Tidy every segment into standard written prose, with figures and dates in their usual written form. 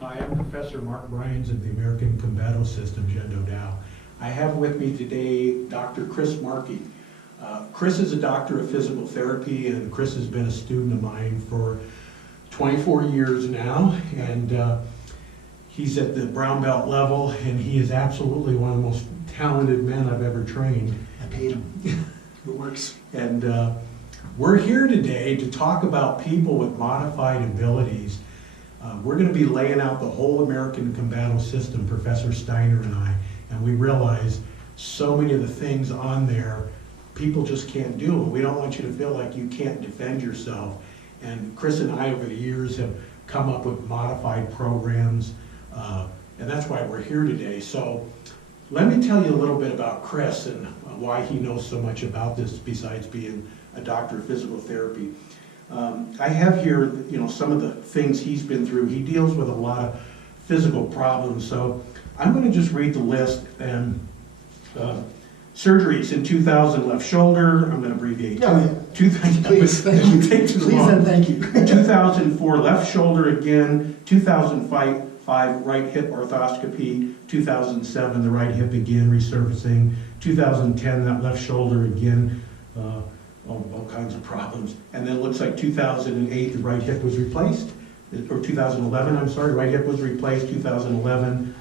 Hi, I'm Professor Mark Bryans of the American Combato System, Jendo Dow. I have with me today Dr. Chris Markey. Chris is a doctor of physical therapy, and Chris has been a student of mine for 24 years now, and he's at the brown belt level, and he is absolutely one of the most talented men I've ever trained. I paid him. It works. And we're here today to talk about people with modified abilities. We're going to be laying out the whole American Combato system, Professor Steiner and I, and we realize so many of the things on there people just can't do. And we don't want you to feel like you can't defend yourself. And Chris and I over the years have come up with modified programs, and that's why we're here today. So let me tell you a little bit about Chris and why he knows so much about this besides being a doctor of physical therapy. I have here, some of the things he's been through. He deals with a lot of physical problems, so I'm going to just read the list. And surgeries in 2000, left shoulder. I'm going to abbreviate. Yeah, yeah. Please, thank you. Please and thank you. 2004, left shoulder again. 2005, right hip arthroscopy. 2007, the right hip again, resurfacing. 2010, that left shoulder again. All kinds of problems. And then it looks like 2008, the right hip was replaced. Or 2011, I'm sorry, right hip was replaced. 2011,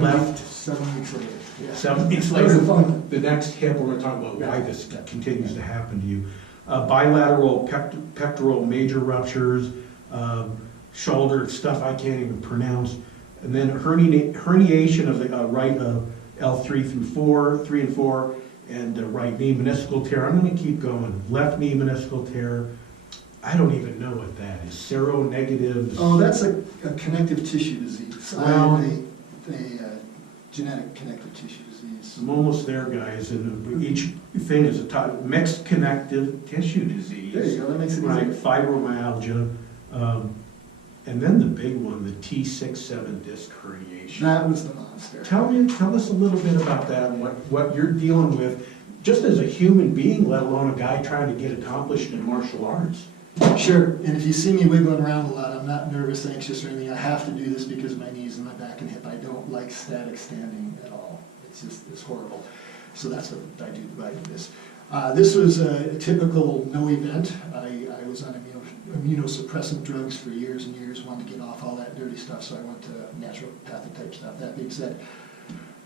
left. 7 weeks later. Yeah. 7 weeks later, the next hip, we're going to talk about why this continues to happen to you. Bilateral pectoral major ruptures, shoulder stuff I can't even pronounce. And then herniation of the right L3 through 4, 3 and 4, and right knee meniscal tear. I'm going to keep going. Left knee meniscal tear. I don't even know what that is. Seronegative. Oh, that's a connective tissue disease. Well, a genetic connective tissue disease. I'm almost there, guys. And each thing is a mixed connective tissue disease. There you go. That makes it easy. Right. Fibromyalgia. And then the big one, the T6-7 disc herniation. That was the monster. Tell us a little bit about that and what you're dealing with, just as a human being, let alone a guy trying to get accomplished in martial arts. Sure, and if you see me wiggling around a lot, I'm not nervous, anxious, or anything. I have to do this because of my knees and my back and hip. I don't like static standing at all. It's horrible. So that's what I do by this. This was a typical no event. I was on immunosuppressant drugs for years and years, wanted to get off all that dirty stuff, so I went to naturopathic type stuff. That being said,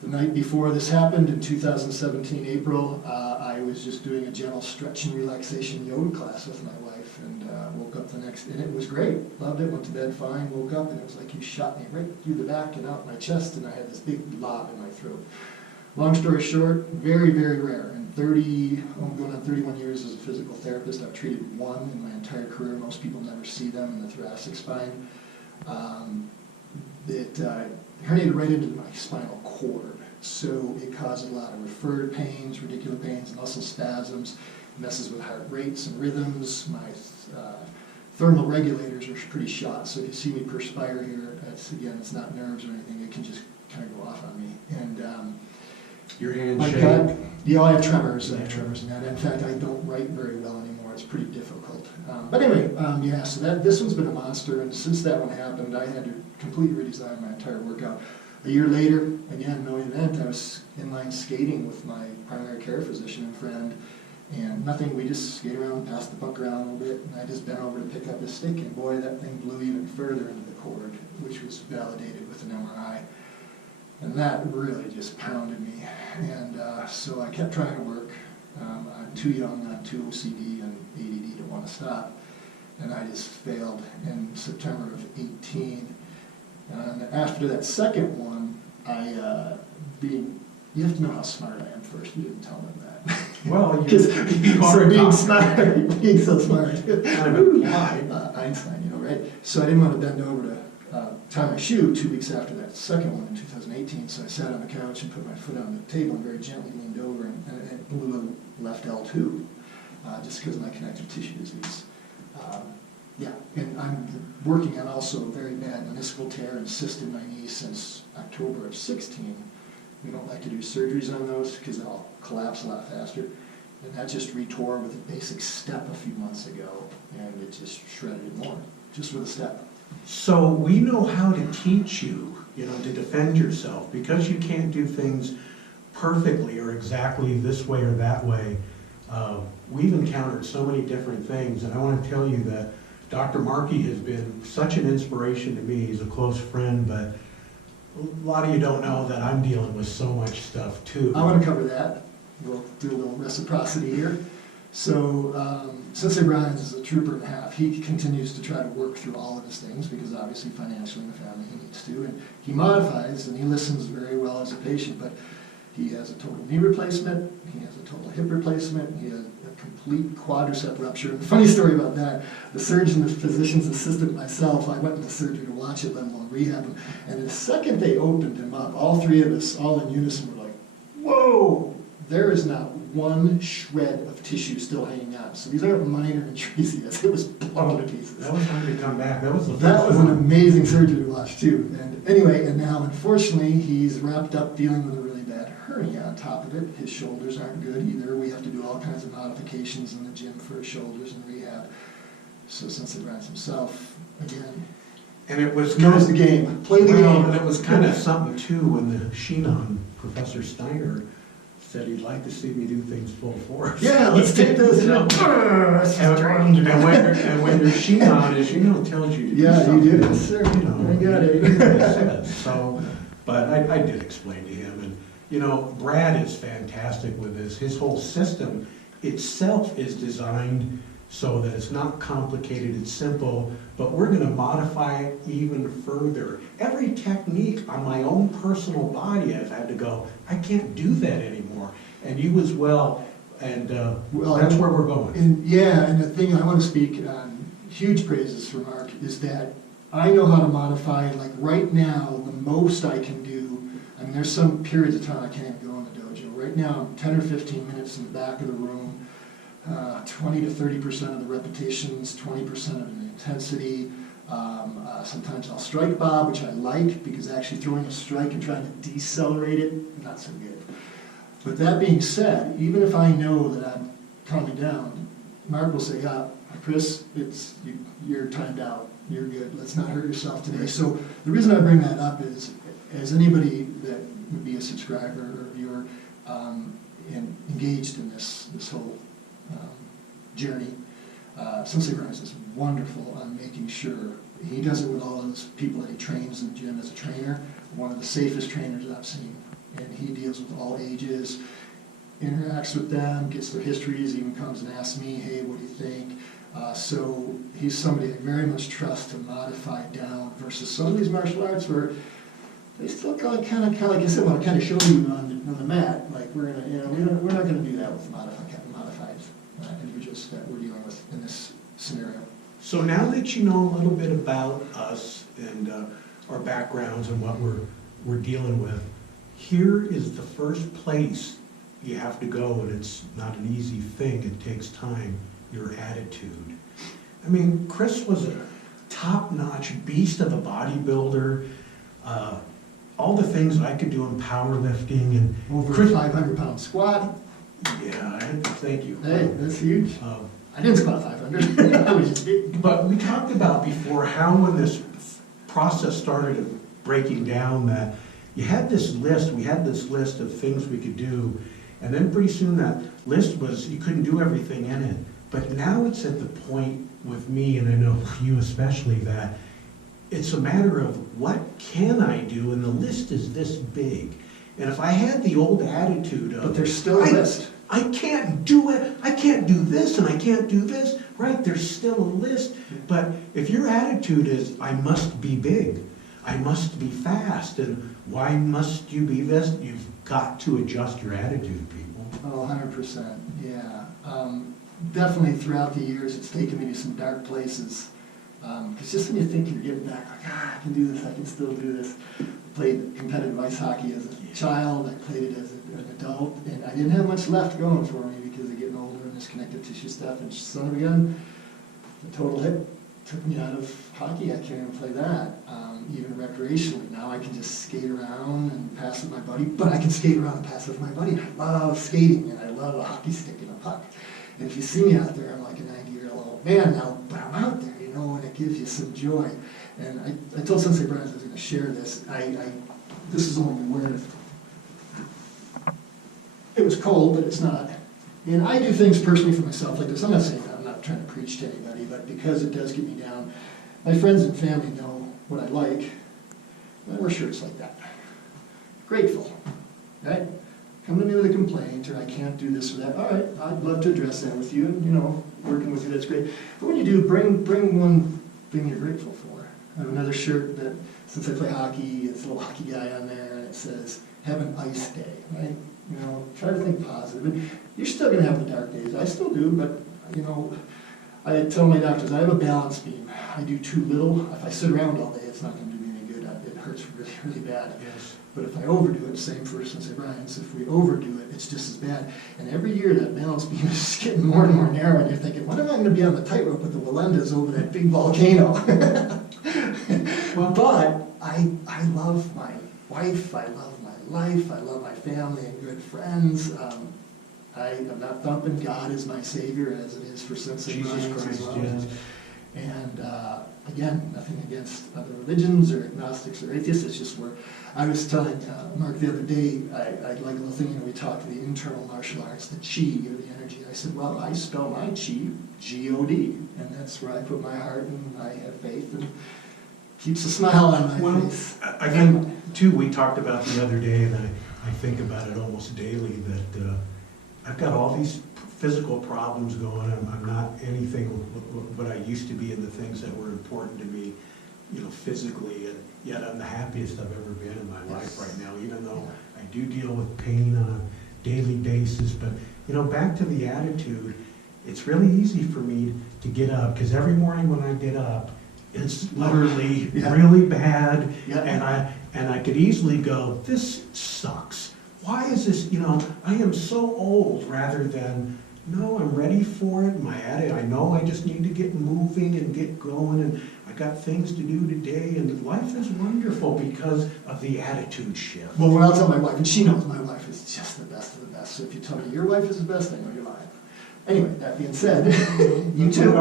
the night before this happened, in 2017, April, I was just doing a gentle stretch and relaxation yoga class with my wife, and woke up the next, and it was great. Loved it, went to bed fine, woke up, and it was like you shot me right through the back and out my chest, and I had this big lob in my throat. Long story short, very, very rare. In going on 31 years as a physical therapist, I've treated one in my entire career. Most people never see them in the thoracic spine. It herniated right into my spinal cord, so it caused a lot of referred pains, radicular pains, muscle spasms, messes with heart rates and rhythms. My thermal regulators are pretty shot, so if you see me perspire here, it's not nerves or anything. It can just kind of go off on me. And your hand my shake. gut, I have tremors. I have tremors in that. In fact, I don't write very well anymore. It's pretty difficult. But anyway, so this one's been a monster, and since that one happened, I had to completely redesign my entire workout. A year later, again, no event, I was inline skating with my primary care physician and friend, and nothing, we just skate around, pass the puck around a little bit, and I just bent over to pick up his stick, and boy, that thing blew even further into the cord, which was validated with an MRI. And that really just pounded me. And so I kept trying to work. I'm too young, I'm too OCD and ADD to want to stop. And I just failed in September of 18. And after that second one, you have to know how smart I am first. You didn't tell them that. Well, being so smart. Kind of implied. Einstein, right? So I didn't want to bend over to tie my shoe 2 weeks after that second one in 2018, so I sat on the couch and put my foot on the table and very gently leaned over, and it blew a left L2, just because of my connective tissue disease. And I'm working on also a very bad meniscal tear and cyst in my knee since October of 16. We don't like to do surgeries on those because they'll collapse a lot faster. And that just retore with a basic step a few months ago, and it just shredded it more, just with a step. So we know how to teach you, to defend yourself, because you can't do things perfectly or exactly this way or that way. We've encountered so many different things, and I want to tell you that Dr. Markey has been such an inspiration to me. He's a close friend, but a lot of you don't know that I'm dealing with so much stuff too. I want to cover that. We'll do a little reciprocity here. So, Sensei Brian's is a trooper and a half. He continues to try to work through all of his things because obviously financially in the family he needs to. And he modifies and he listens very well as a patient, but he has a total knee replacement, he has a total hip replacement, he has a complete quadricep rupture. And the funny story about that, the surgeon, the physician's assistant, myself, I went into surgery to watch it, let alone rehab him. And the second they opened him up, all three of us, all in unison, were like, whoa! There is not one shred of tissue still hanging out. So these aren't minor intrusives. It was blown to pieces. That was time to come back. That was an amazing surgery to watch too. And anyway, and now unfortunately he's wrapped up dealing with a really bad hernia on top of it. His shoulders aren't good either. We have to do all kinds of modifications in the gym for his shoulders and rehab. So Sensei Brian himself, again, and it was knows the game. Play the game. And it was kind of something too when the Shinon, Professor Steiner, said he'd like to see me do things full force. Yeah, let's take this. And when your Shinon is, tells you to do yeah, something. you do. Yes, sir. I got it. So, but I did explain to him, and Brad is fantastic with this. His whole system itself is designed so that it's not complicated, it's simple, but we're going to modify it even further. Every technique on my own personal body, I've had to go, I can't do that anymore. And you as well, and that's where we're going. And the thing I want to speak on, huge praises for Mark, is that I know how to modify, like right now, the most I can do, I mean, there's some periods of time I can't even go in the dojo. Right now, I'm 10 or 15 minutes in the back of the room, 20 to 30% of the repetitions, 20% of the intensity. Sometimes I'll strike bob, which I like, because actually throwing a strike and trying to decelerate it, not so good. But that being said, even if I know that I'm calming down, Mark will say, Chris, you're timed out, you're good, let's not hurt yourself today. So the reason I bring that up is, as anybody that would be a subscriber or viewer and engaged in this whole journey, Sensei Brian is wonderful on making sure. He does it with all those people that he trains in the gym as a trainer, one of the safest trainers I've seen. And he deals with all ages, interacts with them, gets their histories, even comes and asks me, hey, what do you think? So he's somebody I very much trust to modify down versus some of these martial arts where they still kind of like I said, want to kind of show you on the mat, like we're not going to do that with modified individuals that we're dealing with in this scenario. So now that you know a little bit about us and our backgrounds and what we're dealing with, here is the first place you have to go, and it's not an easy thing, it takes time, your attitude. I mean, Chris was a top-notch beast of a bodybuilder, all the things I could do in powerlifting and over a 500-pound squat. Yeah, thank you. Hey, that's huge. I didn't squat 500. I was just big. But we talked about before how when this process started of breaking down that you had this list, we had this list of things we could do, and then pretty soon that list was, you couldn't do everything in it. But now it's at the point with me, and I know you especially, that it's a matter of what can I do, and the list is this big. And if I had the old attitude of, but there's still a list. I can't do it, I can't do this, and I can't do this, right, there's still a list. But if your attitude is, I must be big, I must be fast, and why must you be this? You've got to adjust your attitude, people. Oh, 100%, yeah. Definitely throughout the years, it's taken me to some dark places. Because just when you think you're getting back, like, I can do this, I can still do this. I played competitive ice hockey as a child, I played it as an adult, and I didn't have much left going for me because of getting older and this connective tissue stuff. And son of a gun, the total hip took me out of hockey. I can't even play that, even recreationally. Now I can just skate around and pass with my buddy, but I can skate around and pass with my buddy. I love skating, and I love a hockey stick and a puck. And if you see me out there, I'm like a 90-year-old man now, but I'm out there, and it gives you some joy. And I told Sensei Brian I was going to share this. This is only where it was cold, but it's not. And I do things personally for myself like this. I'm not saying that, I'm not trying to preach to anybody, but because it does get me down, my friends and family know what I like. I wear shirts like that. Grateful, right? Come to me with a complaint, or I can't do this or that. All right, I'd love to address that with you, and working with you, that's great. But when you do, bring one thing you're grateful for. I have another shirt that, since I play hockey, it's a little hockey guy on there, and it says, have an ice day, right? Try to think positive. And you're still going to have the dark days. I still do, but, I tell my doctors, I have a balance beam. I do too little. If I sit around all day, it's not going to do me any good. It hurts really, really bad. Yes. But if I overdo it, same for Sensei Brian's, if we overdo it, it's just as bad. And every year that balance beam is just getting more and more narrow, and you're thinking, when am I going to be on the tightrope with the Walendas over that big volcano? But I love my wife, I love my life, I love my family and good friends. I'm not thumping God as my Savior, as it is for Sensei Brian's Jesus Christ, as well. yes. And again, nothing against other religions or agnostics or atheists, it's just where I was telling Mark the other day, I like a little thing, we talked the internal martial arts, the chi, or the energy. I said, well, I spell my chi, G-O-D, and that's where I put my heart, and I have faith, and keeps a smile on my face. I think, too, we talked about the other day, and I think about it almost daily, that I've got all these physical problems going. I'm not anything what I used to be in the things that were important to me, physically, and yet I'm the happiest I've ever been in my life right now, even though I do deal with pain on a daily basis. But, back to the attitude, it's really easy for me to get up, because every morning when I get up, it's literally really bad, and I could easily go, this sucks. Why is this, I am so old, rather than, no, I'm ready for it. I know I just need to get moving and get going, and I got things to do today, and life is wonderful because of the attitude shift. Well, when I'll tell my wife, and she knows my wife is just the best of the best, so if you tell me your wife is the best, I know you're lying. Anyway, that being said, you too.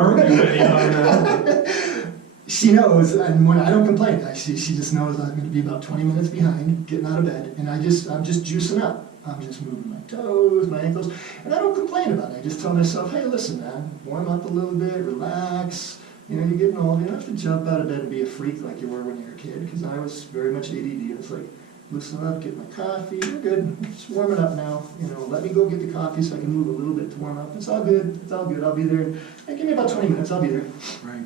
She knows, and when I don't complain, she just knows I'm going to be about 20 minutes behind getting out of bed, and I'm just juicing up. I'm just moving my toes, my ankles, and I don't complain about it. I just tell myself, hey, listen, man, warm up a little bit, relax. You're getting old. You don't have to jump out of bed and be a freak like you were when you were a kid, because I was very much ADD. It's like, loosen up, get my coffee, you're good. Just warm it up now. Let me go get the coffee so I can move a little bit to warm up. It's all good. It's all good. I'll be there. Hey, give me about 20 minutes. I'll be there. Right.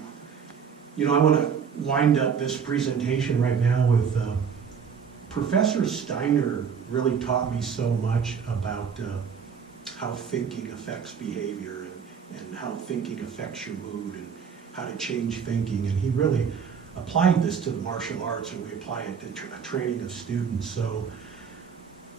I want to wind up this presentation right now with Professor Steiner really taught me so much about how thinking affects behavior, and how thinking affects your mood, and how to change thinking. And he really applied this to the martial arts, and we apply it to training of students. So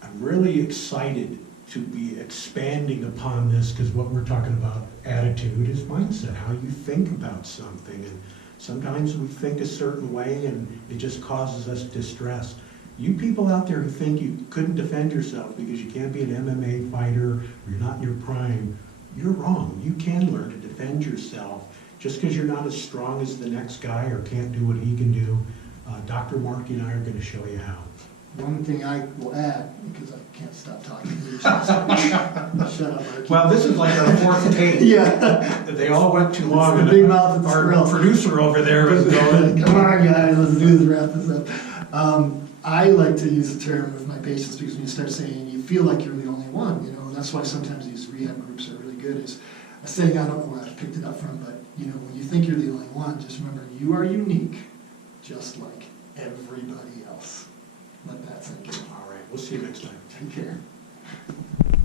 I'm really excited to be expanding upon this, because what we're talking about, attitude, is mindset, how you think about something. And sometimes we think a certain way, and it just causes us distress. You people out there who think you couldn't defend yourself because you can't be an MMA fighter, or you're not in your prime, you're wrong. You can learn to defend yourself. Just because you're not as strong as the next guy or can't do what he can do, Dr. Markey and I are going to show you how. One thing I will add, because I can't stop talking. Shut up, Markey. Well, this is like our fourth take. Yeah. They all went too long. It's the big mouth of the our squirrel. producer over there was going, come on, guys, let's do this, wrap this up. I like to use the term with my patients, because when you start saying you feel like you're the only one, that's why sometimes these rehab groups are really good. Is a saying, I don't know where I picked it up from, but when you think you're the only one, just remember you are unique, just like everybody else. Let that sink in. all right, we'll see you next time. Take care.